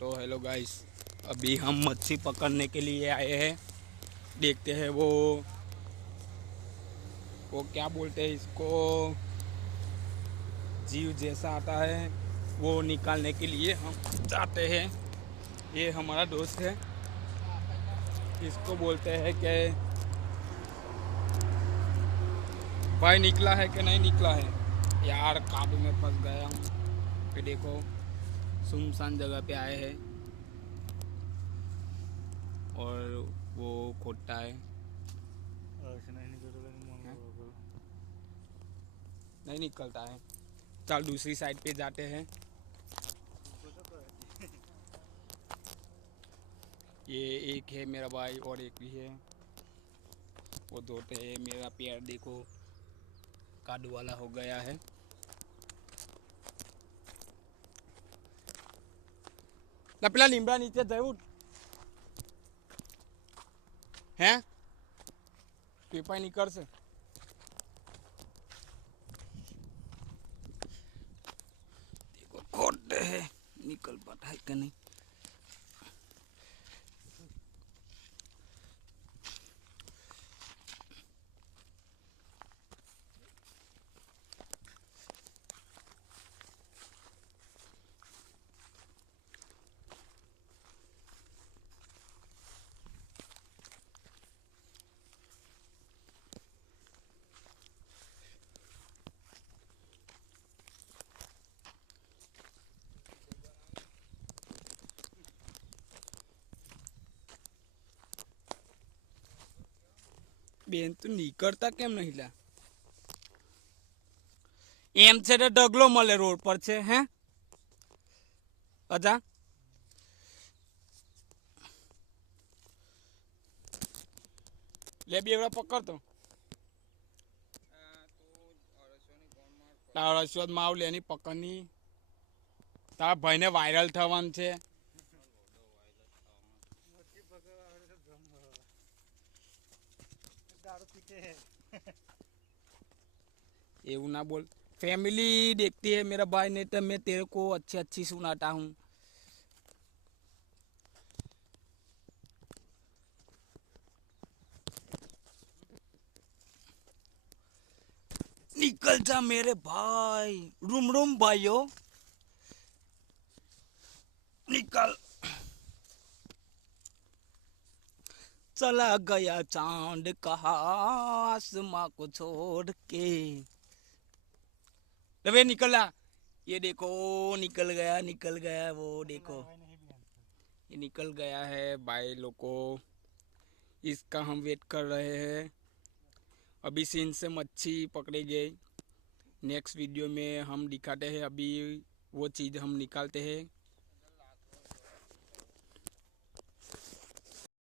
तो hello guys, अभी हम मच्छी पकड़ने के लिए आए हैं। देखते हैं वो क्या बोलते हैं इसको, जीव जैसा आता है वो निकालने के लिए हम जाते हैं। ये हमारा दोस्त है, इसको बोलते हैं कि भाई निकला है कि नहीं निकला है। यार कादू में फंस गया हूँ। फिर देखो सुनसान जगह पे आए हैं और वो खोटा है। नहीं निकलता है। चल दूसरी साइड पे जाते हैं। ये एक है मेरा भाई और एक भी है। वो धोते हैं। मेरा पैर देखो कादू वाला हो गया है। लपला लीमड़ा नीचे जरूर हैं पीपा निकल से। देखो खोटे है, निकल पाता है कि नहीं। બેન તું નીકળતા કેમ નહીં લા? એમ છે તો ડગલો મળે રોડ પર છે હે અજા. લે બેવડા પકડતો તારા રસવદ માં આવ લેની પકડની. તારા ભાઈને વાયરલ થવાનું છે. એવું ना बोल। फैमिली देखती है मेरा भाई, नहीं तो मैं तेरे को अच्छी अच्छी सुनाता हूँ। निकल जा मेरे भाई। रूम रूम भाइयों निकल। चला गया चांद कहा आसमां को छोड़ के। वे निकला। ये देखो निकल गया वो देखो ये निकल गया है भाई लोगों। इसका हम वेट कर रहे हैं। अभी सीन से मच्छी पकड़े गए। नेक्स्ट वीडियो में हम दिखाते हैं अभी वो चीज़ हम निकालते हैं।